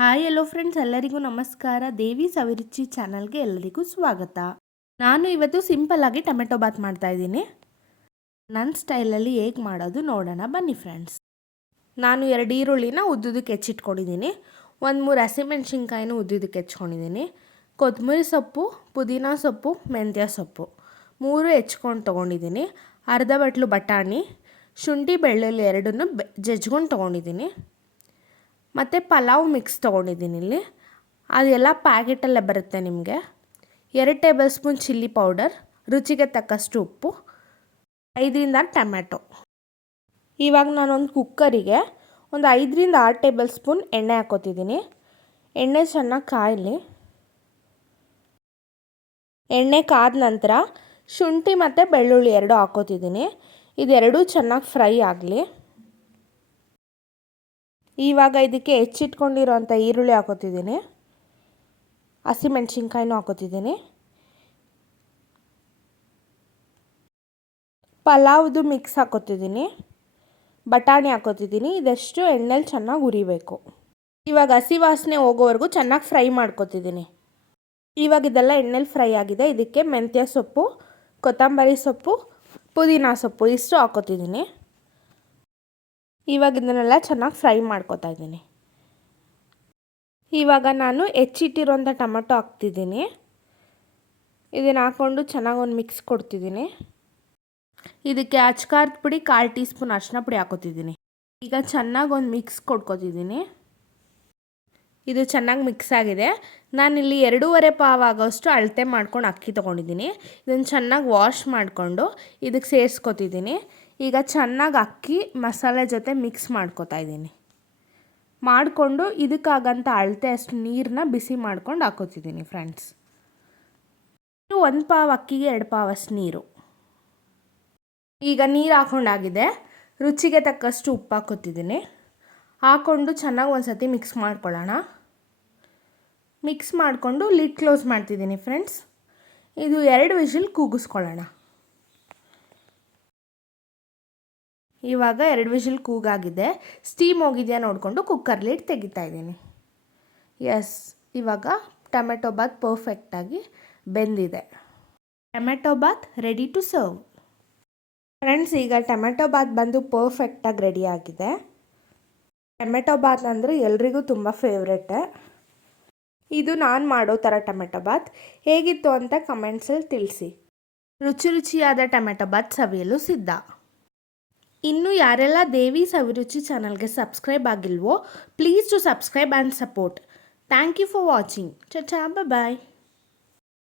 Hi ಎಲ್ಲೋ friends, ಎಲ್ಲರಿಗೂ ನಮಸ್ಕಾರ. ದೇವಿ ಸವಿರುಚಿ ಚಾನಲ್ಗೆ ಎಲ್ಲರಿಗೂ ಸ್ವಾಗತ. ನಾನು ಇವತ್ತು ಸಿಂಪಲ್ ಆಗಿ ಟೊಮೆಟೊ ಬಾತ್ ಮಾಡ್ತಾ ಇದ್ದೀನಿ. ನನ್ನ ಸ್ಟೈಲಲ್ಲಿ ಹೇಗೆ ಮಾಡೋದು ನೋಡೋಣ ಬನ್ನಿ ಫ್ರೆಂಡ್ಸ್. ನಾನು 2 ಈರುಳ್ಳಿನ ಉದ್ದುದಕ್ಕೆ ಹೆಚ್ಚಿಟ್ಕೊಂಡಿದ್ದೀನಿ. 1-3 ಹಸಿಮೆಣ್ಸಿನ್ಕಾಯಿನೂ ಉದ್ದುದಕ್ಕೆ ಹೆಚ್ಚಿಕೊಂಡಿದ್ದೀನಿ. ಕೊತ್ತಂಬರಿ ಸೊಪ್ಪು, ಪುದೀನ ಸೊಪ್ಪು, ಮೆಂತ್ಯ ಸೊಪ್ಪು 3 ಹೆಚ್ಕೊಂಡು ತೊಗೊಂಡಿದ್ದೀನಿ. ಅರ್ಧ ಬಟ್ಲು ಬಟಾಣಿ, ಶುಂಠಿ ಬೆಳ್ಳುಳ್ಳಿ 2 ಜಜ್ಕೊಂಡು ತೊಗೊಂಡಿದ್ದೀನಿ. ಮತ್ತು ಪಲಾವ್ ಮಿಕ್ಸ್ ತೊಗೊಂಡಿದ್ದೀನಿ. ಇಲ್ಲಿ ಅದೆಲ್ಲ ಪ್ಯಾಕೆಟಲ್ಲೇ ಬರುತ್ತೆ ನಿಮಗೆ. 2 ಟೇಬಲ್ ಸ್ಪೂನ್ ಚಿಲ್ಲಿ ಪೌಡರ್, ರುಚಿಗೆ ತಕ್ಕಷ್ಟು ಉಪ್ಪು, 5 ಟೊಮೆಟೊ. ಇವಾಗ ನಾನೊಂದು ಕುಕ್ಕರಿಗೆ ಒಂದು 5-6 ಟೇಬಲ್ ಸ್ಪೂನ್ ಎಣ್ಣೆ ಹಾಕೋತಿದ್ದೀನಿ. ಎಣ್ಣೆ ಚೆನ್ನಾಗಿ ಕಾಯಲಿ. ಎಣ್ಣೆ ಕಾದ ನಂತರ ಶುಂಠಿ ಮತ್ತು ಬೆಳ್ಳುಳ್ಳಿ 2 ಹಾಕೋತಿದ್ದೀನಿ. ಇದೆರಡೂ ಚೆನ್ನಾಗಿ ಫ್ರೈ ಆಗಲಿ. ಇವಾಗ ಇದಕ್ಕೆ ಹೆಚ್ಚಿಟ್ಕೊಂಡಿರೋಂಥ ಈರುಳ್ಳಿ ಹಾಕೋತಿದ್ದೀನಿ. ಹಸಿಮೆಣ್ಸಿನ್ಕಾಯಿನೂ ಹಾಕೋತಿದ್ದೀನಿ. ಪಲಾವ್ದು ಮಿಕ್ಸ್ ಹಾಕೋತಿದ್ದೀನಿ. ಬಟಾಣಿ ಹಾಕೋತಿದ್ದೀನಿ. ಇದಷ್ಟು ಎಣ್ಣೆಲಿ ಚೆನ್ನಾಗಿ ಹುರಿಬೇಕು. ಇವಾಗ ಹಸಿ ವಾಸನೆ ಹೋಗೋವರೆಗೂ ಚೆನ್ನಾಗಿ ಫ್ರೈ ಮಾಡ್ಕೋತಿದ್ದೀನಿ. ಇವಾಗ ಇದೆಲ್ಲ ಎಣ್ಣೆಲಿ ಫ್ರೈ ಆಗಿದೆ. ಇದಕ್ಕೆ ಮೆಂತ್ಯ ಸೊಪ್ಪು, ಕೊತ್ತಂಬರಿ ಸೊಪ್ಪು, ಪುದೀನ ಸೊಪ್ಪು ಇಷ್ಟು ಹಾಕೋತಿದ್ದೀನಿ. ಇವಾಗ ಇದನ್ನೆಲ್ಲ ಚೆನ್ನಾಗಿ ಫ್ರೈ ಮಾಡ್ಕೊತಾ ಇದ್ದೀನಿ. ಇವಾಗ ನಾನು ಹೆಚ್ಚಿಟ್ಟಿರೋಂಥ ಟೊಮೆಟೊ ಹಾಕ್ತಿದ್ದೀನಿ. ಇದನ್ನು ಹಾಕ್ಕೊಂಡು ಚೆನ್ನಾಗಿ ಒಂದು ಮಿಕ್ಸ್ ಕೊಡ್ತಿದ್ದೀನಿ. ಇದಕ್ಕೆ ಅಚ್ಕಾರದ ಪುಡಿ 1/4 ಟೀ ಸ್ಪೂನ್ ಅರಿಶಿನ ಪುಡಿ ಹಾಕೋತಿದ್ದೀನಿ. ಈಗ ಚೆನ್ನಾಗಿ ಒಂದು ಮಿಕ್ಸ್ ಕೊಡ್ಕೊತಿದ್ದೀನಿ. ಇದು ಚೆನ್ನಾಗಿ ಮಿಕ್ಸ್ ಆಗಿದೆ. ನಾನಿಲ್ಲಿ 2.5 ಪಾವ್ ಆಗೋಷ್ಟು ಅಳತೆ ಮಾಡ್ಕೊಂಡು ಅಕ್ಕಿ ತೊಗೊಂಡಿದ್ದೀನಿ. ಇದನ್ನು ಚೆನ್ನಾಗಿ ವಾಶ್ ಮಾಡಿಕೊಂಡು ಇದಕ್ಕೆ ಸೇರಿಸ್ಕೊತಿದ್ದೀನಿ. ಈಗ ಚೆನ್ನಾಗಿ ಅಕ್ಕಿ ಮಸಾಲೆ ಜೊತೆ ಮಿಕ್ಸ್ ಮಾಡ್ಕೊತಾ ಇದ್ದೀನಿ. ಮಾಡಿಕೊಂಡು ಇದಕ್ಕಾಗಂಥ ಅಳತೆ ಅಷ್ಟು ನೀರನ್ನ ಬಿಸಿ ಮಾಡ್ಕೊಂಡು ಹಾಕೋತಿದ್ದೀನಿ ಫ್ರೆಂಡ್ಸ್. 1 ಪಾವ್ ಅಕ್ಕಿಗೆ 2 ಪಾವ್ ಅಷ್ಟು ನೀರು. ಈಗ ನೀರು ಹಾಕೊಂಡಾಗಿದೆ. ರುಚಿಗೆ ತಕ್ಕಷ್ಟು ಉಪ್ಪು ಹಾಕೋತಿದ್ದೀನಿ. ಹಾಕ್ಕೊಂಡು ಚೆನ್ನಾಗಿ ಒಂದು ಸತಿ ಮಿಕ್ಸ್ ಮಾಡ್ಕೊಳ್ಳೋಣ. ಮಿಕ್ಸ್ ಮಾಡಿಕೊಂಡು ಲಿಡ್ ಕ್ಲೋಸ್ ಮಾಡ್ತಿದ್ದೀನಿ ಫ್ರೆಂಡ್ಸ್. ಇದು 2 ವಿಷಿಲ್ ಕೂಗಿಸ್ಕೊಳ್ಳೋಣ. ಇವಾಗ 2 ವಿಷಿಲ್ ಕೂಗಾಗಿದೆ. ಸ್ಟೀಮ್ ಹೋಗಿದೆಯಾ ನೋಡಿಕೊಂಡು ಕುಕ್ಕರ್ ಲಿಡ್ ತೆಗಿತಾ ಇದ್ದೀನಿ. ಎಸ್, ಇವಾಗ ಟೊಮೆಟೊ ಬಾತ್ ಪರ್ಫೆಕ್ಟಾಗಿ ಬೆಂದಿದೆ. Tomato bath ready to serve. Friends, ಈಗ ಟೊಮೆಟೊ ಬಾತ್ ಬಂದು ಪರ್ಫೆಕ್ಟಾಗಿ ರೆಡಿ ಆಗಿದೆ. ಟೊಮೆಟೊ ಬಾತ್ ಅಂದರೆ ಎಲ್ರಿಗೂ ತುಂಬ ಫೇವ್ರೆಟ್. ಇದು ನಾನು ಮಾಡೋ ಥರ ಟೊಮೆಟೊ ಬಾತ್ ಹೇಗಿತ್ತು ಅಂತ ಕಮೆಂಟ್ಸಲ್ಲಿ ತಿಳಿಸಿ. ರುಚಿಯಾದ ಟೊಮೆಟೊ ಬಾತ್ ಸವಿಯಲು ಸಿದ್ಧ. ಇನ್ನು ಯಾರೆಲ್ಲ ದೇವಿ ಸವಿರುಚಿ ಚಾನಲ್ಗೆ ಸಬ್ಸ್ಕ್ರೈಬ್ ಆಗಿಲ್ವೋ, please to subscribe and support. Thank you for watching. Bye.